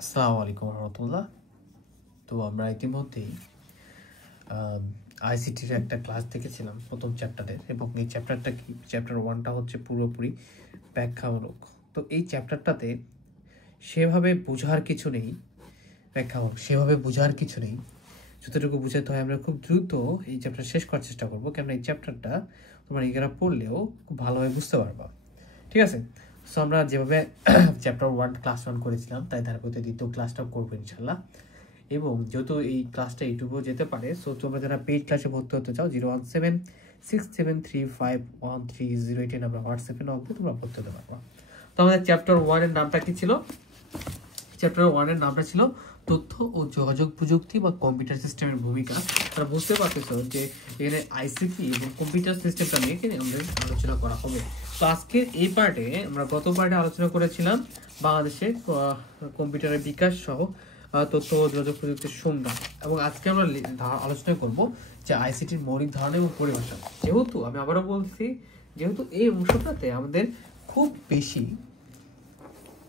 আসসালামু আলাইকুম রহমতুল্লাহ। তো আমরা ইতিমধ্যেই আইসিটির একটা ক্লাস দেখেছিলাম প্রথম চ্যাপ্টারের, এবং এই চ্যাপ্টারটা কি, চ্যাপ্টার 1টা হচ্ছে পুরোপুরি ব্যাখ্যামূলক। তো এই চ্যাপ্টারটাতে সেভাবে বোঝার কিছু নেই, ব্যাখ্যামূলক সেভাবে বোঝার কিছু নেই। যতটুকু বোঝাতে হয় আমরা খুব দ্রুত এই চ্যাপ্টার শেষ করার চেষ্টা করবো, কেননা এই চ্যাপ্টারটা তোমরা এগুলা পড়লেও খুব ভালোভাবে বুঝতে পারবা, ঠিক আছে? সো আমরা যেভাবে চ্যাপ্টার 1 ক্লাস 1 করেছিলাম তাই ধারাবাহিকতা দ্বিতীয় ক্লাসটাও করবো ইনশাল্লাহ। এবং যেহেতু এই ক্লাসটা ইউটিউবেও যেতে পারে, সো তোমরা যারা পেইড ক্লাসে ভর্তি হতে চাও 01767351308 নাম্বার হোয়াটসঅ্যাপে নক দিয়ে তোমরা ভর্তি হতে পারবা। তো আমাদের চ্যাপ্টার 1 এর নামটা কি ছিল? চ্যাপ্টার 1 এর নামটা ছিল তথ্য ও যোগাযোগ প্রযুক্তি বা কম্পিউটার সিস্টেমের ভূমিকা। তারা বুঝতে পারতেছো যে এখানে আইসিটি এবং কম্পিউটার সিস্টেমটা নিয়ে আমাদের আলোচনা করা হবে। তো আজকের এই পার্টে আমরা গত পার্টে আলোচনা করেছিলাম বাংলাদেশে কম্পিউটারের বিকাশ সহ তথ্য ও যোগাযোগ প্রযুক্তির সংজ্ঞা, এবং আজকে আমরা আলোচনা করব যে আইসিটির মৌলিক ধারণা এবং পরিভাষা। যেহেতু আমি আবারও বলছি, যেহেতু এই অংশটাতে আমাদের খুব বেশি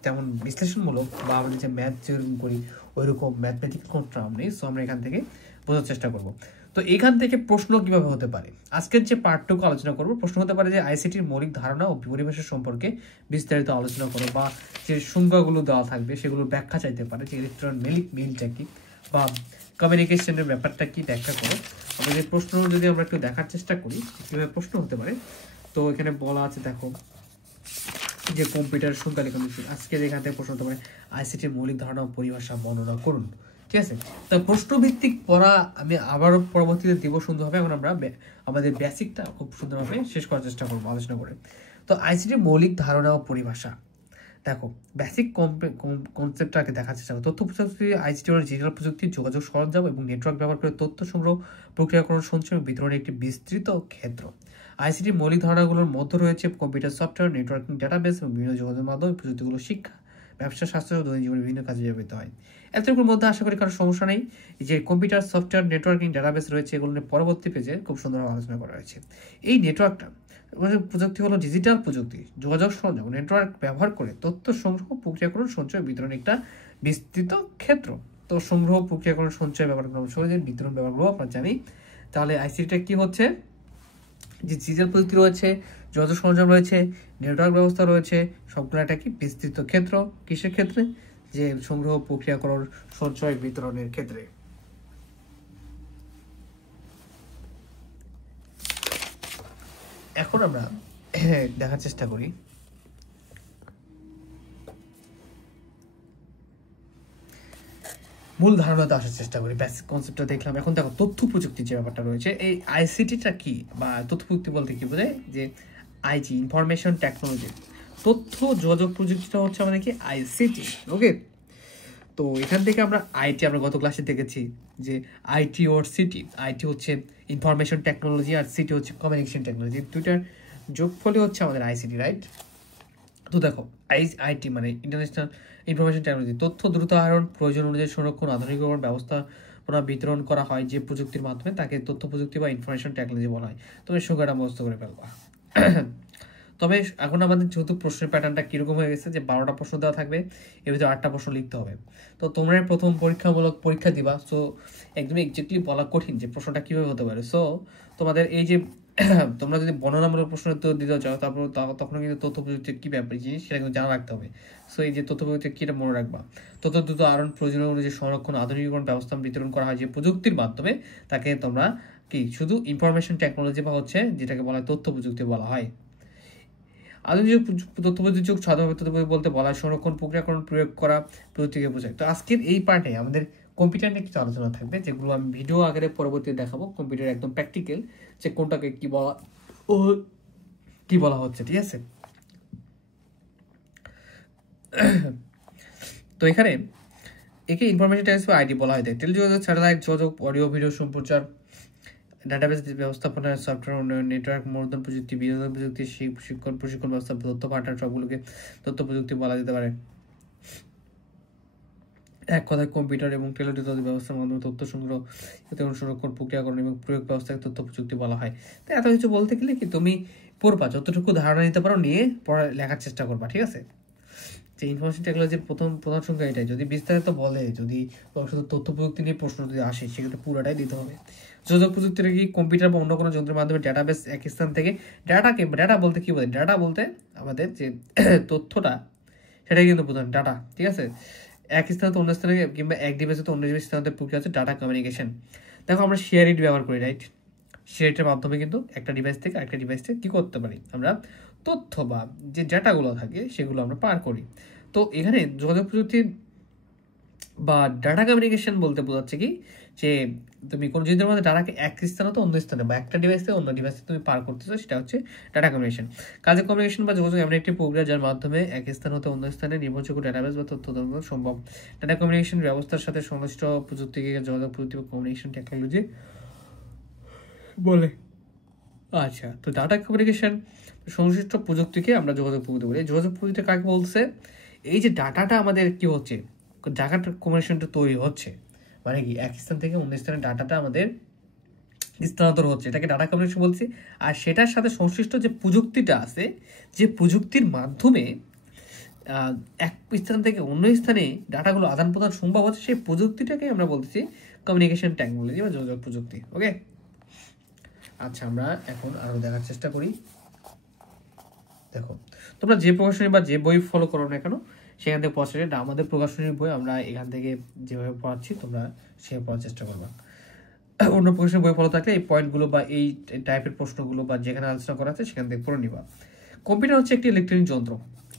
তেমন বিশ্লেষণমূলক বা আমাদের যে ম্যাথ যেরকম করি ওইরকম ম্যাথমেটিক্যাল কোনো টার্ম নেই, সো আমরা এখান থেকে বোঝার চেষ্টা করব। তো এখান থেকে প্রশ্ন কিভাবে হতে পারে, আজকের যে পার্টটুকু আলোচনা করব, প্রশ্ন হতে পারে যে আইসিটির মৌলিক ধারণা ও পরিভাষা সম্পর্কে বিস্তারিত আলোচনা করো, বা যে সংজ্ঞাগুলো দেওয়া থাকবে সেগুলোর ব্যাখ্যা চাইতে পারে, যে ইলেকট্রনিক মেইলটা কি বা কমিউনিকেশনের ব্যাপারটা কি ব্যাখ্যা করো। আমাদের প্রশ্ন যদি আমরা একটু দেখার চেষ্টা করি কীভাবে প্রশ্ন হতে পারে, তো এখানে বলা আছে দেখো যে কম্পিউটার সংখ্যা লেখা উচিত। আজকে এখান থেকে প্রশ্ন হতে পারে আইসিটির মৌলিক ধারণা ও পরিভাষা বর্ণনা করুন, ঠিক আছে? তো প্রশ্নভিত্তিক পড়া আমি আবারও পরবর্তীতে দিব সুন্দরভাবে। এখন আমরা আমাদের বেসিকটা খুব সুন্দরভাবে শেষ করার চেষ্টা করবো আলোচনা করে। তো আইসিটির মৌলিক ধারণা ও পরিভাষা দেখো, বেসিক কনসেপ্টটাকে দেখার চেষ্টা করো। তথ্য প্রযুক্তি আইসিটি হল ডিজিটাল প্রযুক্তি, যোগাযোগ সরঞ্জাম এবং নেটওয়ার্ক ব্যবহার করে তথ্য সংগ্রহ, প্রক্রিয়াকরণ, সঞ্চয় এবং বিতরণের একটি বিস্তৃত ক্ষেত্র। আইসিটির মৌলিক ধারণাগুলোর মধ্যে রয়েছে কম্পিউটার সফটওয়্যার, নেটওয়ার্কিং, ডাটাবেস এবং বিভিন্ন যোগাযোগ মাধ্যম। প্রযুক্তিগুলো শিক্ষা, ব্যবসা, স্বাস্থ্য ও দৈনন্দিন জীবনে বিভিন্ন কাজে ব্যবহৃত হয়। এতটুকুর মধ্যে আশা করি কারো সমস্যা নেই। যে কম্পিউটার সফটওয়্যার, নেটওয়ার্কিং, ডাটাবেস রয়েছে, এগুলো নিয়ে পরবর্তী পেজে খুব সুন্দরভাবে আলোচনা করা হয়েছে। এই নেটওয়ার্কটা প্রযুক্তি হলো ডিজিটাল প্রযুক্তি, যোগাযোগ সরঞ্জাম, নেটওয়ার্ক ব্যবহার করে তথ্য সংগ্রহ, প্রক্রিয়াকরণ, সঞ্চয়, বিতরণ একটা বিস্তৃত ক্ষেত্র। তো সংগ্রহ, প্রক্রিয়াকরণ, সঞ্চয় ব্যবহার বিতরণ ব্যবহারগুলো আমরা জানি। তাহলে আইসিটিটা কি হচ্ছে? যে ডিজিটাল প্রযুক্তি রয়েছে, যোগাযোগ সরঞ্জাম রয়েছে, নেটওয়ার্ক ব্যবস্থা রয়েছে, সবগুলো একটা কি বিস্তৃত ক্ষেত্র। কিসের ক্ষেত্রে? যে সংগ্রহ, প্রক্রিয়াকরণ, সঞ্চয়, বিতরণের ক্ষেত্রে। এখন আমরা দেখার চেষ্টা করি মূল ধারণাতে আসার চেষ্টা করি, বেসিক কনসেপ্টটা দেখলাম। এখন দেখো তথ্য প্রযুক্তির যে ব্যাপারটা রয়েছে, এই আইসিটিটা কি বা তথ্য প্রযুক্তি বলতে কি বোঝায়? যে আইটি, ইনফরমেশন টেকনোলজি, তথ্য যোগাযোগ প্রযুক্তিটা হচ্ছে আমাদের কি আইসিটি। ওকে, তো এখান থেকে আমরা আইটি, আমরা গত ক্লাসে দেখেছি যে আইটি ওর সিটি। আইটি হচ্ছে ইনফরমেশন টেকনোলজি আর সিটি হচ্ছে কমিউনিকেশন টেকনোলজি, দুইটার যোগফলে হচ্ছে আমাদের আইসিটি, রাইট? তো দেখো আইটি মানে ইন্টারন্যাশনাল ইনফরমেশন টেকনোলজি, তথ্য দ্রুত আহরণ, প্রয়োজন অনুযায়ী সংরক্ষণ, আধুনিকরণ, ব্যবস্থাপনা, বিতরণ করা হয় যে প্রযুক্তির মাধ্যমে, তাকে তথ্য প্রযুক্তি বা ইনফরমেশন টেকনোলজি বলা হয়। তবে সংজ্ঞাটা মুখস্থ করে ফেলবা। তবে এখন আমাদের যেহেতু প্রশ্নের প্যাটার্নটা কীরকম হয়ে গেছে, যে 12টা প্রশ্ন দেওয়া থাকবে, এর ভিতরে 8টা প্রশ্ন লিখতে হবে। তো তোমরা প্রথম পরীক্ষামূলক পরীক্ষা দিবা, সো একদমই এক্স্যাক্টলি বলা কঠিন যে প্রশ্নটা কীভাবে হতে পারে। সো তোমাদের এই যে তোমরা যদি বর্ণনামূলক প্রশ্ন উত্তর দিতে চাও, তারপর তখন কিন্তু তথ্য প্রযুক্তির কী ব্যাপার জিনিস সেটা কিন্তু জানা রাখতে হবে। সো এই যে তথ্য প্রযুক্তির কীটা মনে রাখবা, তথ্য দ্রুত আহরণ, প্রয়োজনীয় অনুযায়ী সংরক্ষণ, আধুনিকরণ, ব্যবস্থা বিতরণ করা হয় যে প্রযুক্তির মাধ্যমে, তাকে তোমরা কি শুধু ইনফরমেশন টেকনোলজি বা হচ্ছে যেটাকে বলা হয় তথ্য প্রযুক্তি বলা হয়। আধুনিক তথ্য প্রযুক্তি যুগ সাধারণত তথ্য বলতে বলা হয় সংরক্ষণ, প্রক্রিয়াকরণ, প্রয়োগ করা প্রযুক্তিকে বোঝায়। তো আজকের এই পার্টে আমাদের কম্পিউটার নিয়ে কিছু আলোচনা থাকবে, যেগুলো আমি ভিডিও আকারে পরবর্তীতে দেখাবো। কম্পিউটার একদম প্র্যাকটিক্যাল, যে কোনটাকে কি বলা ও কি বলা হচ্ছে, ঠিক আছে? তো এখানে একে ইনফরমেশন টেকনোলজি আইটি বলা হয়। টেলিযোগাযোগ, স্যাটেলাইট যোগাযোগ, অডিও ভিডিও সম্প্রচার, ডাটাবেস ব্যবস্থাপনা, সফটওয়্যার উন্নয়ন, নেটওয়ার্ক, মূলধন প্রযুক্তি, বিনোদন প্রযুক্তি, প্রশিক্ষণ ব্যবস্থা, তথ্য পাঠান, সবগুলোকে তথ্য প্রযুক্তি বলা যেতে পারে। এক কথায় কম্পিউটার এবং টেলিযোগাযোগ ব্যবস্থার মাধ্যমে তথ্য সংগ্রহ, সংরক্ষণ, প্রক্রিয়াকরণ এবং প্রয়োগ ব্যবস্থাকে তথ্য প্রযুক্তি বলা হয়। তো এত কিছু বলতে গেলে কি তুমি পড়বা, যতটুকু ধারণা নিতে পারো নিয়ে পড়া লেখার চেষ্টা করবা, ঠিক আছে? যে ইনফরমেশন টেকনোলজির প্রধান সংখ্যা এটাই। যদি বিস্তারিত বলে, যদি শুধু তথ্য প্রযুক্তি নিয়ে প্রশ্ন যদি আসে, সেক্ষেত্রে পুরোটাই দিতে হবে। যোগাযোগ প্রযুক্তির কি কম্পিউটার বা অন্য কোনো যন্ত্রের মাধ্যমে ডাটাবেস এক স্থান থেকে ডাটা বলতে কি বলে? ডাটা বলতে আমাদের যে তথ্যটা, সেটাই কিন্তু প্রধান ডাটা, ঠিক আছে। এক স্থান থেকে অন্য স্থানে কিংবা এক ডিভাইস থেকে অন্য ডিভাইস স্থানান্তরের প্রক্রিয়া হচ্ছে ডাটা কমিউনিকেশন। দেখো আমরা শেয়ার ইট ব্যবহার করি, রাইট? শেয়ার ইটের মাধ্যমে কিন্তু একটা ডিভাইস থেকে আরেকটা ডিভাইসে কি করতে পারি, আমরা তথ্য বা যে ডাটাগুলো থাকে সেগুলো আমরা পার করি। তো এখানে যোগাযোগ প্রযুক্তি বা ডাটা কমিউনিকেশন বলতে বোঝাচ্ছে কি, যে তুমি কোনো যন্ত্রের মধ্যে ডাটাকে এক স্থানে তো অন্য স্থানে বা একটা ডিভাইস থেকে অন্য ডিভাইসে তুমি পার করতেছো, সেটা হচ্ছে ডাটা কমিউনিকেশন। কাজে কমিউনিকেশন বা যোগাযোগ এমন একটি প্রক্রিয়া যার মাধ্যমে এক স্থান হতে অন্য স্থানে নির্ভরযোগ্য ডাটাবেস বা তথ্য আদান সম্ভব। ডাটা কমিউনিকেশন ব্যবস্থার সাথে সংশ্লিষ্ট প্রযুক্তিকে যোগাযোগ প্রযুক্তি বা কমিউনিকেশন টেকনোলজি বলে। আচ্ছা, তো ডাটা কমিউনিকেশন সংশ্লিষ্ট প্রযুক্তিকে আমরা যোগাযোগ প্রযুক্তি বলি। যোগাযোগ প্রযুক্তি কাকে বলছে? এই যে ডাটাটা আমাদের কি হচ্ছে, ডাটা কমিউনিকেশনটা তৈরি হচ্ছে, মানে কি এক স্থান থেকে অন্য স্থানে ডাটাটা আমাদের স্থানান্তর হচ্ছে, এটাকে ডাটা কমিউনিকেশন বলছি। আর সেটার সাথে সংশ্লিষ্ট যে প্রযুক্তিটা আছে, যে প্রযুক্তির মাধ্যমে এক স্থান থেকে অন্য স্থানে ডাটাগুলো আদান প্রদান সম্ভব হচ্ছে, সেই প্রযুক্তিটাকে আমরা বলতেছি কমিউনিকেশন টেকনোলজি বা যোগাযোগ প্রযুক্তি। ওকে, আচ্ছা আমরা এখন আরো দেখার চেষ্টা করি। দেখো, তোমরা যে প্রকাশনী বা যে বই ফলো করো না কেন, সেখান থেকে পড়াশোনা, আমাদের প্রকাশনীর বই আমরা এখান থেকে যেভাবে পড়াচ্ছি তোমরা সেভাবে পড়ার চেষ্টা করবা। অন্য প্রকাশনীর বই ফলো থাকলে এই পয়েন্টগুলো বা এই টাইপের প্রশ্নগুলো বা যেখানে আলোচনা করা আছে সেখান থেকে পড়ে নিবা। কম্পিউটার হচ্ছে একটি ইলেকট্রনিক যন্ত্র।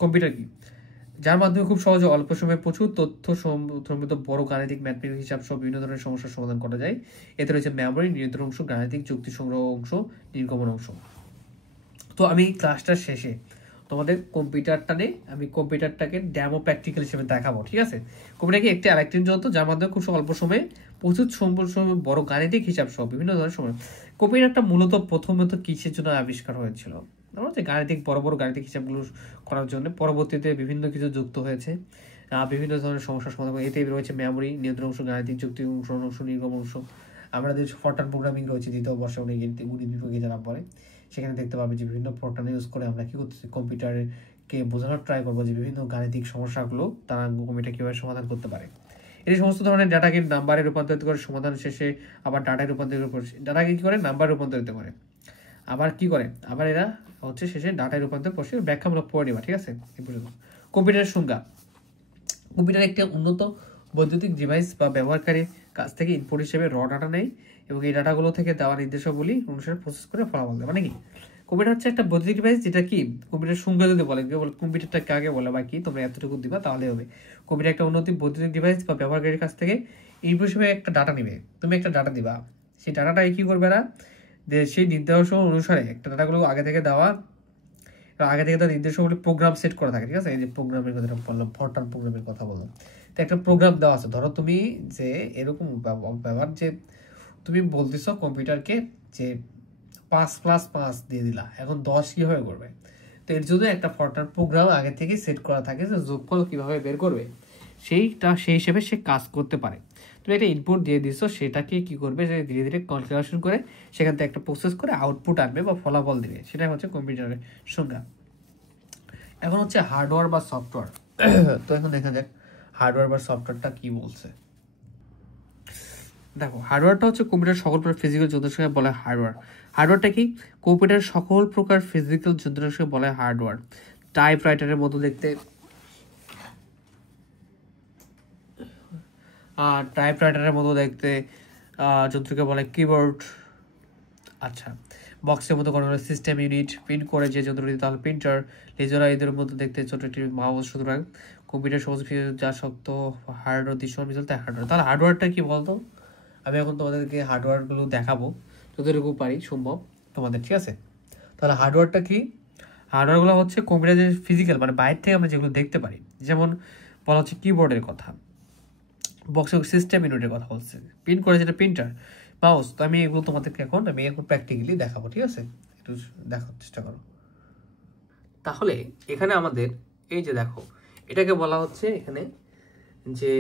কম্পিউটার কি? যার মাধ্যমে খুব সহজে অল্প সময়ে প্রচুর তথ্য সমৃদ্ধ বড় গাণিতিক ম্যাথমেটিক হিসাব সহ বিভিন্ন ধরনের সমস্যার সমাধান করা যায়। এতে রয়েছে মেমোরি, নিয়ন্ত্রণ অংশ, গাণিতিক যুক্তি সংগ্রহ অংশ, নির্গমন অংশ। তো আমি ক্লাসটার শেষে তোমাদের আমি কম্পিউটারটাকে ডেমো প্র্যাকটিক্যাল হিসেবে দেখাবো, ঠিক আছে? কম্পিউটার কি একটি ইলেকট্রনিক যন্ত্র যার মাধ্যমে খুব অল্প সময়ে প্রচুর সময় বড় গাণিতিক হিসাব সহ বিভিন্ন ধরনের সময়। কম্পিউটারটা মূলত প্রথমত কিসের জন্য আবিষ্কার হয়েছিল? যে গাণিতিক বড় বড় গাণিতিক হিসাবগুলো করার জন্য। পরবর্তীতে বিভিন্ন কিছু যুক্ত হয়েছে, বিভিন্ন ধরনের সমস্যার সমাধান। এতে রয়েছে মেমোরি, নিয়ন্ত্রণ অংশ, গাণিতিক যুক্তি অংশ, নির্গমন অংশ। আমাদের ফরটার্ন প্রোগ্রামিং রয়েছে দ্বিতীয় বর্ষে, উনি যারা পড়ে সেখানে দেখতে পাবে যে বিভিন্ন ফরটার্ন ইউজ করে আমরা কি করতেছি, কম্পিউটারকে বোঝানোর ট্রাই করবো যে বিভিন্ন গাণিতিক সমস্যাগুলো তারা কম্পিউটার কীভাবে সমাধান করতে পারে। এই সমস্ত ধরনের ডাটাকে নাম্বারে রূপান্তরিত করে সমাধান শেষে আবার ডাটায় রূপান্তরিত করে, ডাটাকে কি করে নাম্বার রূপান্তরিত করে, আবার কি করে, আবার এরা হচ্ছে শেষে ডাটায় রূপান্তর করছে। ব্যাখ্যামূলক পড়ে নেবা, ঠিক আছে? এই পর্যন্ত কম্পিউটারের সংজ্ঞা। কম্পিউটার একটি উন্নত বৈদ্যুতিক ডিভাইস বা ব্যবহারকারীর কাছ থেকে ইনপুট হিসেবে ডাটা নেয় এবং এই ডাটাগুলো থেকে দেওয়া নির্দেশাবলী অনুসারে প্রসেস করে ফলাফল দেয়। মানে কি, কম্পিউটার হচ্ছে একটা বৈদ্যুতিক ডিভাইস, যেটা কি কম্পিউটার সংজ্ঞা যদি বলে কম্পিউটারটা কাকে বলে বা কি, তোমরা এতটুকু দিবা তাহলে হবে। কম্পিউটার একটা উন্নত বৈদ্যুতিক ডিভাইস বা ব্যবহারকারীর কাছ থেকে ইনপুট হিসেবে একটা ডাটা নেবে, তুমি একটা ডাটা দিবা, সেই ডাটাটা কি করবে না, সেই নির্দেশ অনুসারে একটা ডাটাগুলো আগে থেকে দেওয়া নির্দেশাবলী প্রোগ্রাম সেট করা থাকে, ঠিক আছে? এই যে প্রোগ্রামের কথা বললাম, ফরটার্ন প্রোগ্রামের কথা বললাম, তো একটা প্রোগ্রাম দেওয়া আছে। ধরো তুমি যে এরকম ব্যাপার যে তুমি বলতেছ কম্পিউটারকে যে 5+5 দিয়ে দিলা, এখন 10 কিভাবে করবে, তো এর জন্য একটা ফরটার্ন প্রোগ্রাম আগে থেকে সেট করা থাকে যে যোগফল কিভাবে বের করবে, সেই হিসেবে সে কাজ করতে পারে। তুমি একটা ইনপুট দিয়ে দিছো, সেটাকে কি করবে, যে ধীরে ধীরে ক্যালকুলেশন করে সেখান থেকে একটা প্রসেস করে আউটপুট আনবে বা ফলাফল দিবে, সেটাই হচ্ছে কম্পিউটারের সংজ্ঞা। এখন হচ্ছে হার্ডওয়্যার বা সফটওয়্যার। তো এখন দেখা যাক হার্ডওয়্যার বা সফটওয়্যারটা কি বলছে। দেখো, হার্ডওয়্যারটা হচ্ছে কম্পিউটার সকল প্রকার ফিজিক্যাল যন্ত্রের সঙ্গে বলা হয় হার্ডওয়্যার। হার্ডওয়্যারটা কি? কম্পিউটার সকল প্রকার ফিজিক্যাল যন্ত্রের সঙ্গে বলা হয় হার্ডওয়্যার। টাইপরাইটারের মতো দেখতে, যন্ত্রকে বলে কিবোর্ড। আচ্ছা, বক্সের মতো করা হলে সিস্টেম ইউনিট, প্রিন্ট করে যে যন্ত্রটি তাহলে প্রিন্টার। লেজার এদের মতো দেখতে ছোট একটি মাউস। সুতরাং কম্পিউটার সহজ যা শক্ত হার্ডওয়্যার দৃশ্যমান মিশাল তাই হার্ডওয়্যার। তাহলে হার্ডওয়্যারটা কি বলতো? আমি এখন তোমাদেরকে হার্ডওয়্যারগুলো দেখাবো যতটুকু পারি সম্ভব তোমাদের, ঠিক আছে? তাহলে হার্ডওয়্যারটা কি? হার্ডওয়্যারগুলো হচ্ছে কম্পিউটার যে ফিজিক্যাল, মানে বাইরে থেকে আমরা যেগুলো দেখতে পারি, যেমন বলা হচ্ছে কিবোর্ডের কথা, বক্সে সিস্টেম ইউনিটের কথা বলছে, প্রিন্ট করে যেটা প্রিন্টার, মাউস। তো আমি এগুলো তোমাদেরকে এখন প্র্যাকটিক্যালি দেখাবো, ঠিক আছে? একটু দেখার চেষ্টা করো। তাহলে এখানে আমাদের এই যে দেখো, এটাকে বলা হচ্ছে এখানে যে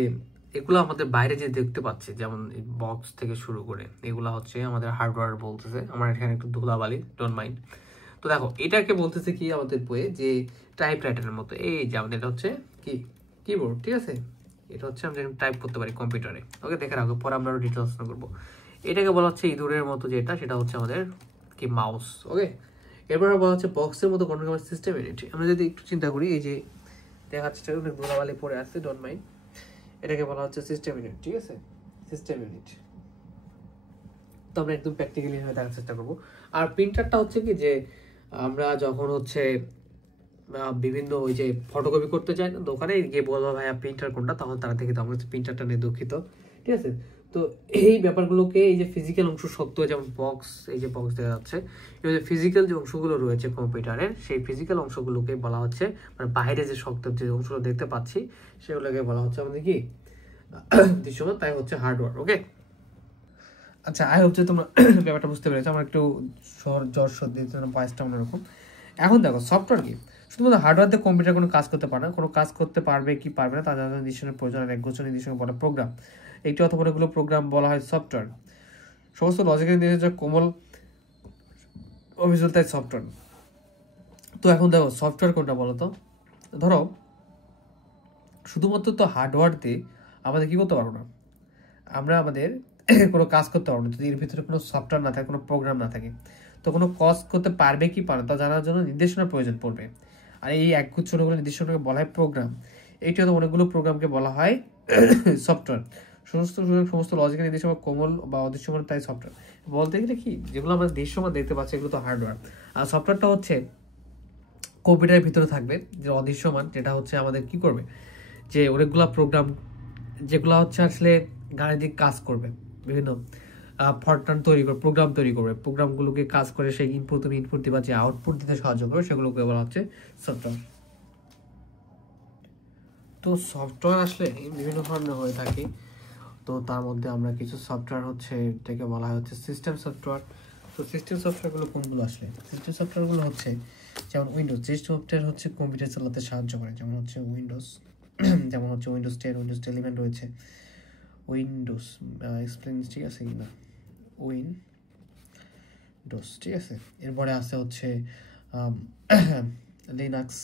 এগুলো আমাদের বাইরে যে দেখতে পাচ্ছি, যেমন বক্স থেকে শুরু করে এগুলো হচ্ছে আমাদের হার্ডওয়্যার বলতেছে। আমার এখানে একটু ধুলাবালি, ডোন্ট মাইন্ড। তো দেখো, এটাকে বলতেছে কি আমাদের বইয়ে যে টাইপরাইটারের মতো। এই যে আমাদের এটা হচ্ছে কি কিবোর্ড, ঠিক আছে। এটা হচ্ছে আমরা টাইপ করতে পারি কম্পিউটারে। ওকে, দেখে রাখো, পরে আমরা ডিটেলস আলোচনা করবো। এটাকে বলা হচ্ছে ইঁদুরের মতো যেটা, সেটা হচ্ছে আমাদের কি মাউস। ওকে, এরপর বলা হচ্ছে বক্সের মতো কন্ট্রোল সিস্টেম ইউনিট। আমরা যদি একটু চিন্তা করি, এই যে দেখাচ্ছে অনেক ধুলাবালি পড়ে আছে, ডোন্ট মাইন্ড, এটাকে বলা হচ্ছে সিস্টেম ইউনিট, ঠিক আছে, সিস্টেম ইউনিট। তো আমরা একদম প্র্যাকটিক্যালি দেখার চেষ্টা করবো। আর প্রিন্টারটা হচ্ছে কি, যে আমরা যখন হচ্ছে বিভিন্ন ওই যে ফটোকপি করতে চাই না দোকানে গিয়ে বলবো ভাইয়া প্রিন্টার কোনটা, তখন তারা থেকে আমার প্রিন্টারটা নিয়ে দুঃখিত, ঠিক আছে। তো এই ব্যাপারগুলোকে, এই যে ফিজিক্যাল অংশ শক্ত, যেমন বক্স, এই যে বক্স দেখা যাচ্ছে, এই যে ফিজিক্যাল যে অংশগুলো রয়েছে কম্পিউটারের, সেই ফিজিক্যাল অংশগুলোকে বলা হচ্ছে, মানে বাইরে যে শক্ত যে অংশগুলো দেখতে পাচ্ছি সেগুলোকে বলা হচ্ছে আমাদের কি দৃশ্যমান, তাই হচ্ছে হার্ডওয়্যার। ওকে, আচ্ছা, আই হোপ যে তোমরা ব্যাপারটা বুঝতে পেরেছো। আমার একটু জ্বর সর্দি, ভয়েসটা অন্যরকম। এখন দেখো সফটওয়্যার কি, শুধুমাত্র হার্ডওয়্যার দিয়ে কম্পিউটার কোনো কাজ করতে পারে না, কোনো কাজ করতে পারবে কি পারবে না তার জন্য নির্দিষ্ট প্রয়োজন, একগুচ্ছ নির্দিষ্ট বলা প্রোগ্রাম, একটি অথবা অনেকগুলো প্রোগ্রাম বলা হয় সফটওয়্যার। সমস্ত লজিক্যাল নির্দেশ কোমল অভিযোগ, তাই সফটওয়্যার। তো এখন দেখো সফটওয়্যার কোনটা বলো তো। ধরো শুধুমাত্র তো হার্ডওয়্যার দিয়ে আমাদের কি করতে পারবো না, আমরা আমাদের কোনো কাজ করতে পারবো না যদি এর ভিতরে কোনো সফটওয়্যার না থাকে, কোনো প্রোগ্রাম না থাকে। তো কোনো কাজ করতে পারবে কি পারে তা জানার জন্য নির্দেশনার প্রয়োজন পড়বে। আর এই একগুচ্ছ অনেকগুলো নির্দেশনাকে বলা হয় প্রোগ্রাম। এইটি হয়তো অনেকগুলো প্রোগ্রামকে বলা হয় সফটওয়্যার। সমস্ত লজিক্যাল নির্দেশনা কোমল বা অদৃশ্যমান, তাই সফটওয়্যার। বলতে গেলে কি, যেগুলো আমরা দৃশ্যমান দেখতে পাচ্ছি এগুলো তো হার্ডওয়্যার, আর সফটওয়্যারটা হচ্ছে কম্পিউটারের ভিতরে থাকবে, যে অদৃশ্যমান, যেটা হচ্ছে আমাদের কি করবে, যে অনেকগুলো প্রোগ্রাম যেগুলো হচ্ছে আসলে গাণিতিক কাজ করবে, বিভিন্ন ফরটান তৈরি করবে, প্রোগ্রাম তৈরি করবে, প্রোগ্রামগুলোকে কাজ করে সেই ইনপুট তুমি ইনপুট দিবা, যে আউটপুট দিতে সাহায্য করবে, সেগুলোকে বলা হচ্ছে সফটওয়্যার। তো সফটওয়্যার আসলে বিভিন্ন ধরনের হয়ে থাকে। তো তার মধ্যে আমরা কিছু সফটওয়্যার হচ্ছে, এটাকে বলা হচ্ছে সিস্টেম সফটওয়্যার। তো সিস্টেম সফটওয়্যারগুলো কোনগুলো আসলে, সিস্টেম সফটওয়্যারগুলো হচ্ছে যেমন উইন্ডোজ, যে সফটওয়্যার হচ্ছে কম্পিউটার চালাতে সাহায্য করে, যেমন হচ্ছে উইন্ডোজ, যেমন হচ্ছে উইন্ডোজ 10, উইন্ডোজ 11 রয়েছে, উইন্ডোজ এক্সপ্লেন, ঠিক আছে কিনা, উইন্ডোজ, ঠিক আছে। এরপরে আছে হচ্ছে লিনাক্স।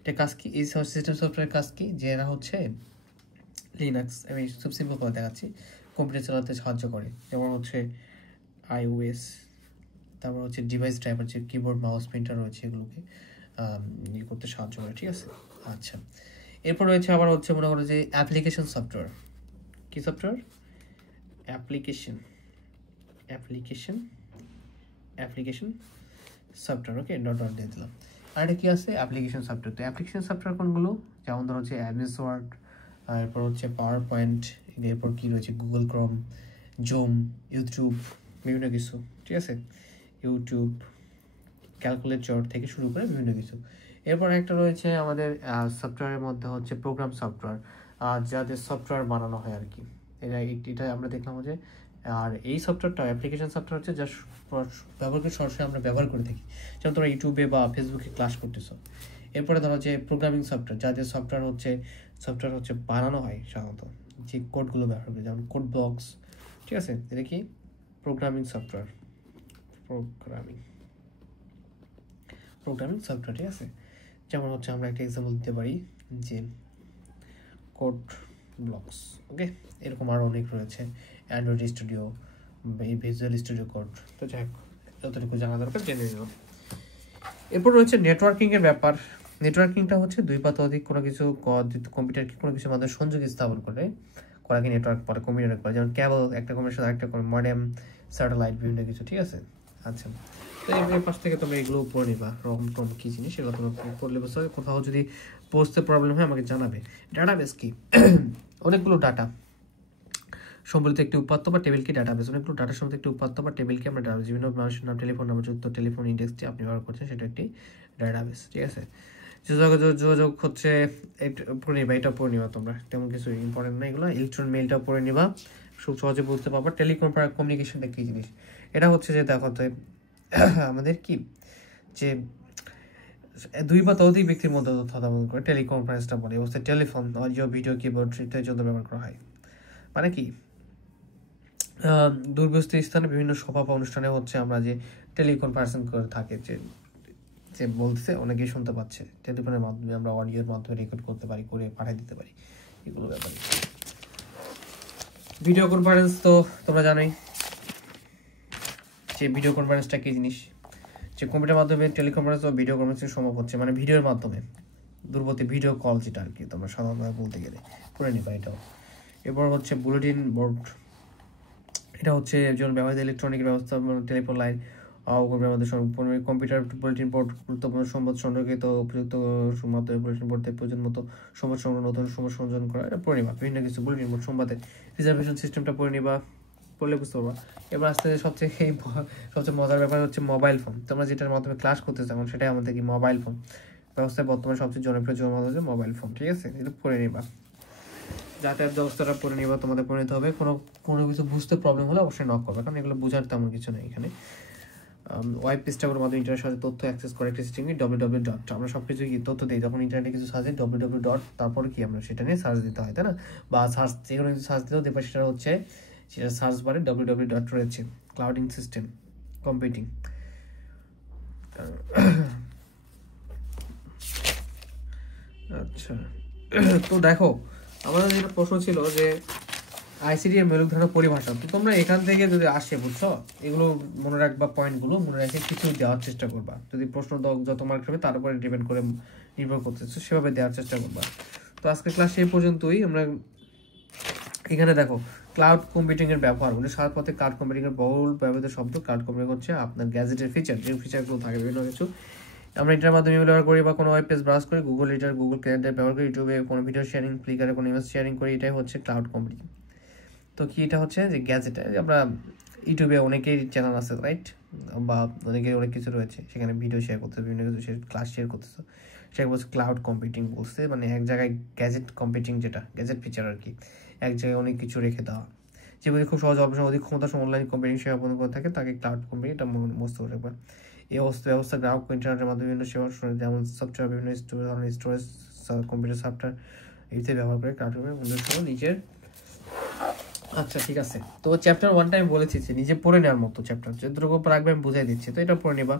এটা কাজ কি, এই সিস্টেম সফটওয়্যার কাজ কি, যে এরা হচ্ছে লিনাক্স, আমি খুব সিম্পল করে দেখাচ্ছি, কম্পিউটার চালাতে সাহায্য করে, যেমন হচ্ছে iOS। তারপর হচ্ছে ডিভাইস ড্রাইভার, যে কিবোর্ড মাউস প্রিন্টার রয়েছে, এগুলোকে ইয়ে করতে সাহায্য করে, ঠিক আছে। আচ্ছা, এরপর রয়েছে আবার হচ্ছে মনে করো যে অ্যাপ্লিকেশন সফটওয়্যার। কি সফটওয়্যার? Application software. ওকে, ডট দিয়ে দিলাম। আর এটা কি আছে, অ্যাপ্লিকেশন সফটওয়্যার। তো অ্যাপ্লিকেশন সফটওয়্যার কোনগুলো, যেমন ধরো হচ্ছে এমএস ওয়ার্ড, এরপর হচ্ছে পাওয়ার পয়েন্ট, এরপর কি রয়েছে গুগল ক্রোম, জুম, ইউটিউব, বিভিন্ন কিছু, ঠিক আছে, ইউটিউব, ক্যালকুলেটর থেকে শুরু করে বিভিন্ন কিছু। এরপর একটা রয়েছে আমাদের সফটওয়্যারের মধ্যে হচ্ছে প্রোগ্রাম সফটওয়্যার, যাদের সফটওয়্যার বানানো হয় আর কি, এটা আমরা দেখলাম যে। আর এই সফটওয়্যারটা অ্যাপ্লিকেশন সফটওয়্যার হচ্ছে যা ব্যবহার করে সরাসরি আমরা ব্যবহার করে থাকি, যেমন তোমরা ইউটিউবে বা ফেসবুকে ক্লাস করতেছো। এরপরে ধরো যে প্রোগ্রামিং সফটওয়্যার, যাদের সফটওয়্যার হচ্ছে বানানো হয় সাধারণত, যে কোডগুলো ব্যবহার করে, যেমন কোড ব্লকস, ঠিক আছে। এটা কি প্রোগ্রামিং সফটওয়্যার, প্রোগ্রামিং সফটওয়্যার, ঠিক আছে। যেমন হচ্ছে আমরা একটা এক্সাম্পল দিতে পারি, যে কোড ব্লকস। ওকে, এরকম আরও অনেক রয়েছে, অ্যান্ড্রয়েড স্টুডিও, এই ভিজুয়াল স্টুডিও কোড। তো যাই হোক, যতটুকু জানা দরকার জেনে নিল। এরপর রয়েছে নেটওয়ার্কিংয়ের ব্যাপার। নেটওয়ার্কিংটা হচ্ছে দুই বা ততোধিক কোনো কিছু কম্পিউটারকে কোনো কিছুর মাধ্যমে সংযোগ স্থাপন করাকে নেটওয়ার্ক পরে কম্পিউটার করে, যেমন কেবল একটা কম্পিউটার সাথে একটা করে, মডেম, স্যাটেলাইট, বিভিন্ন কিছু, ঠিক আছে। আচ্ছা, তো এই পাশ থেকে তোমরা এগুলো পড়ে নিবা, রকম কী জিনিস সেগুলো তোমরা পড়লে বুঝতে হবে। কোথাও যদি পড়তে প্রবলেম হয় আমাকে জানাবে। ডাটাবেস কি, অনেকগুলো ডাটা সম্বলিত একটি উপাত্ত বা টেবিলকে ডাটাবেস। অনেকগুলো ডাটা সম্বলিত একটি উপাত্ত বা টেবিলকে আমরা ডাটাবেস, বিভিন্ন মানুষের নাম, টেলিফোন নাম্বার যুক্ত টেলিফোন ইন্ডেক্সটি আপনি ব্যবহার করছেন, সেটা একটি ডাটাবেস, ঠিক আছে। যোগাযোগ হচ্ছে পড়ে নিবা, এটা পড়ে নিবা তোমরা, তেমন কিছু ইম্পর্টেন্ট না এগুলো। ইলেকট্রন মেইলটা পড়ে নিবা, খুব সহজে বুঝতে পারবা। কমিউনিকেশনটা কী জিনিস, এটা হচ্ছে যে দেখো তো আমাদের কি, যে দুই বা ততোধিক ব্যক্তির মধ্যে তথ্য আদান করে টেলিকনফারেন্সটা বলে। অবস্থায় টেলিফোন, অডিও, ভিডিও, কিবোর্ড ইত্যাদির জন্য ব্যবহার করা হয়। মানে কি, দূরবর্তী স্থানে বিভিন্ন সভা বা অনুষ্ঠানে হচ্ছে আমরা যে টেলিকনফারেন্সিং করে থাকে, যে যে বলছে অনেকেই শুনতে পাচ্ছে, টেলিফোনের মাধ্যমে আমরা অডিওর মাধ্যমে রেকর্ড করতে পারি, করে পাঠিয়ে দিতে পারি, এগুলো ব্যাপারে। ভিডিও কনফারেন্স তো তোমরা জানোই যে ভিডিও কনফারেন্সটা কী জিনিস, যে কম্পিউটার মাধ্যমে টেলিকনফারেন্স ও ভিডিও কনফারেন্সিং সম্ভব হচ্ছে, মানে ভিডিওর মাধ্যমে দূরবর্তী ভিডিও কল, যেটা আর কি তোমরা সাধারণভাবে বলতে গেলে করে নিবা এটাও। এরপর হচ্ছে বুলেটিন বোর্ড, এটা হচ্ছে একজন ব্যবহৃত ইলেকট্রনিক ব্যবস্থা, টেলিফোন লাইন আমাদের কম্পিউটার বুলেটিন বোর্ড গুরুত্বপূর্ণ সংবাদ সংরক্ষিত উপযুক্ত মাধ্যমে বুলেটিন বোর্ডে প্রয়োজন মতো সংবাদ সংগ্রহ, নতুন সংবাদ সংযোজন করা, এটা পড়ে নিবা। বিভিন্ন কিছু বুলেটিন বোর্ড সংবাদে রিজার্ভেশন সিস্টেমটা পড়ে নিবা, পড়লে বুঝতে পারবা। এবার আস্তে সবচেয়ে মজার ব্যাপার হচ্ছে মোবাইল ফোন। তোমরা যেটার মাধ্যমে ক্লাস করতে চাও সেটাই আমাদের কি মোবাইল ফোন ব্যবস্থায় বর্তমানে সবচেয়ে জনপ্রিয় যোগাযোগ হচ্ছে মোবাইল ফোন। ঠিক আছে, এটা পড়ে নিবা। যাতায়াত ব্যবস্থাটা পড়ে নিবা, তোমাদের পড়ে নিতে হবে। কোনো কিছু বুঝতে প্রবলেম হলে অবশ্যই নক করবে, কারণ এগুলো বোঝার তেমন কিছু নেই এখানে। ওয়েব পেজটাগুলোর মাধ্যমে ইন্টারনেটের সাথে তথ্য অ্যাক্সেস করে একটি সিস্টেম www. আমরা সব কিছু কি তথ্য দিই যখন ইন্টারনেটে কিছু সার্চ দিই www. তারপর কি আমরা সেটা নিয়ে সার্চ দিতে হয়, তাই না? বা সার্চ যে কোনো কিছু সার্চ দিতেও দেখবে সেটা হচ্ছে, সেটা সার্চ বারে www. রয়েছে। Clouding system, computing. আচ্ছা, তো দেখো আমাদের যেটা প্রশ্ন ছিল যে আইসিটি এর মৌলিক ধারণা পরিভাষা, তো তোমরা এখান থেকে যদি আসে, বুঝছো, এগুলো মনে রাখবা, পয়েন্টগুলো মনে রেখে কিছু দেওয়ার চেষ্টা করবা। যদি প্রশ্ন যত মার্ক হবে তার উপরে ডিপেন্ড করে নির্ভর করতেছে, সেভাবে দেওয়ার চেষ্টা করবা। তো আজকে ক্লাস এই পর্যন্তই। আমরা এখানে দেখো ক্লাউড কম্পিউটিং এর ব্যবহার, সাত পথে ক্লাউড কম্পিউটিং এর বহুল ব্যবহৃত শব্দ। ক্লাউড কম্পিউটিং হচ্ছে আপনার গ্যাজেটের ফিচার, যে ফিচারগুলো থাকে বিভিন্ন কিছু আমরা এটার মাধ্যমে ব্যবহার করি, বা কোনো ওয়েব পেজ ব্রাউজ করি, গুগল রিডার, গুগল ক্যালেন্ডার ব্যবহার করি, ইউটিউবে কোনো ভিডিও শেয়ারিং, ফ্লিকারে কোনো ইমেজ শেয়ারিং করি, এটাই হচ্ছে ক্লাউড কম্পিউটিং। তো কি এটা হচ্ছে যে গ্যাজেটে আমরা ইউটিউবে অনেকেই চ্যানেল আছে, রাইট, বা অনেকের অনেক কিছু রয়েছে, সেখানে ভিডিও শেয়ার করতেছে, বিভিন্ন কিছু ক্লাস শেয়ার করতেছে, সেটা বলছে ক্লাউড কম্পিউটিং বলছে। মানে এক জায়গায় গ্যাজেট কম্পিউটিং, যেটা গ্যাজেট ফিচার আর কি, এক জায়গায় অনেক কিছু রেখে দেওয়া, যেগুলি খুব সহজ অপশন অধিক ক্ষমতা অনলাইন কম্পিউটিং সেবা প্রদান করে থাকে, তাকে ক্লাউড কম্পিউটিং, এটা মস্ত করে রাখবে। এই ব্যবস্থা গ্রাহক ইন্টারনেটের মাধ্যমে বিভিন্ন সেবা, যেমন সফটওয়্যার, বিভিন্ন ধরনের স্টোরেজ, কম্পিউটার সফটওয়্যার এইতে ব্যবহার করে ক্লাউড কম্পিউটিং নিজের। আচ্ছা ঠিক আছে, তো চ্যাপ্টার 1টা আমি বলেছি যে নিজে পড়ে নেওয়ার মতো চ্যাপ্টার, যতটুকু রাখবে আমি বুঝাই দিচ্ছি, তো এটা পড়ে নেবা।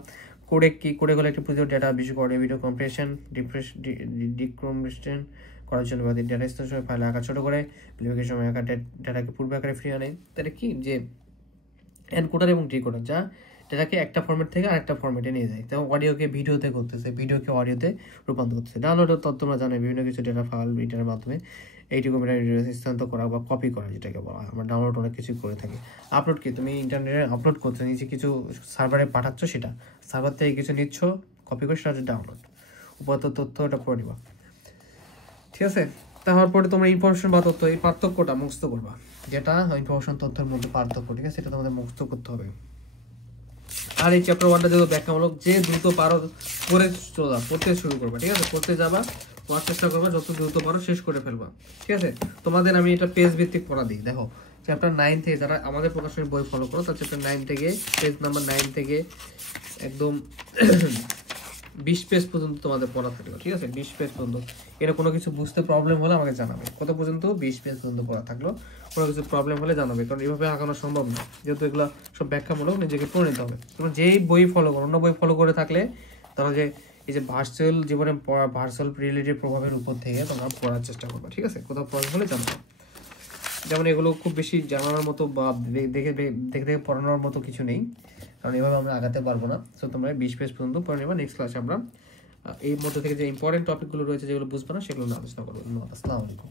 কোডে কি, কোডে হলো একটি প্রচুর ডেটা বিশেষ করে ভিডিও কম্প্রেশন, ডিকম্প্রেশন করার জন্য, বা ডেটা স্টোরেজ সময় ফাইল আঁকা ছোটো করে প্লেব্যাকের সময় আঁকা ডেটাকে পূর্বে আকারে ফিরিয়ে আনে। তাহলে কি যে এনকোডার এবং ডিকোডার, যা ডেটাকে একটা ফরম্যাট থেকে আরেকটা ফরম্যাটে নিয়ে যায়, যেমন অডিওকে ভিডিওতে করতেছে, ভিডিওকে অডিওতে রূপান্তর করতেছে। ডাউনলোডের তথ্য তোমরা জানো, বিভিন্ন কিছু ডেটা ফাইল ইন্টারনেটের মাধ্যমে এইটি কম্পিউটার স্থানান্তর করা বা কপি করা, যেটাকে বলা হয়। আমরা ডাউনলোড অনেক কিছু করে থাকি। আপলোড কি, তুমি ইন্টারনেটে আপলোড করছো, নিচে কিছু সার্ভারে পাঠাচ্ছ, সেটা সার্ভার থেকে কিছু নিচ্ছ, কপি করে, সেটা হচ্ছে ডাউনলোড। উপাত্ত তথ্য, ওটা পড়ে নিবা, ঠিক আছে? তারপরে তোমরা ইনফরমেশন বা তথ্য, এই পার্থক্যটা মুখস্থ করবা, যেটা ইনফরমেশন তথ্যের মধ্যে পার্থক্য, ঠিক আছে? সেটা তোমাদের মুখস্থ করতে হবে। আর এই চ্যাপ্টার 1টা যেহেতু ব্যাখ্যামূলক, যে দ্রুত পারো পড়ে পড়তে শুরু করবা, ঠিক আছে? পড়তে যাবা, পড়ার চেষ্টা করবা, যত দ্রুত পারো শেষ করে ফেলবা, ঠিক আছে? তোমাদের আমি এটা পেজ ভিত্তিক পড়া দিই। দেখো চ্যাপ্টার 9 থেকে, যারা আমাদের প্রকাশনের বই ফলো করো, তার চ্যাপ্টার 9 থেকে পেজ নাম্বার 9 থেকে একদম 20 পেজ পর্যন্ত তোমাদের পড়া থাকলো, ঠিক আছে? 20 পেজ পর্যন্ত। এটা কোনো কিছু বুঝতে প্রবলেম হলে আমাকে জানাবে। কত পর্যন্ত? 20 পেজ পর্যন্ত পড়া থাকলো। কোনো কিছু প্রবলেম হলে জানাবে, কারণ এইভাবে আঁকানো সম্ভব না, যেহেতু এগুলো সব ব্যাখ্যামূলক, নিজেকে পড়ে নিতে হবে। তোমরা যেই বই ফলো করো, অন্য বই ফলো করে থাকলে তাহলে যে এই যে ভার্চুয়াল জীবনে পড়া, ভার্চুয়াল রিয়েলিটির প্রভাবের উপর থেকে তোমরা পড়ার চেষ্টা করবে, ঠিক আছে? কোথাও প্রবলেম হলে জানাবে। যেমন এগুলো খুব বেশি জানানোর মতো বা দেখে দেখে পড়ানোর মতো কিছু নেই, কারণ এভাবে আমরা আগাতে পারবো না। সো তোমরা 20 পেজ পর্যন্ত পড়ে নেবা। নেক্সট ক্লাসে আমরা এই মধ্যে থেকে যে ইম্পর্টেন্ট টপিকগুলো রয়েছে, যেগুলো বুঝবে না, সেগুলো আলোচনা করবো। আসসালামু আলাইকুম।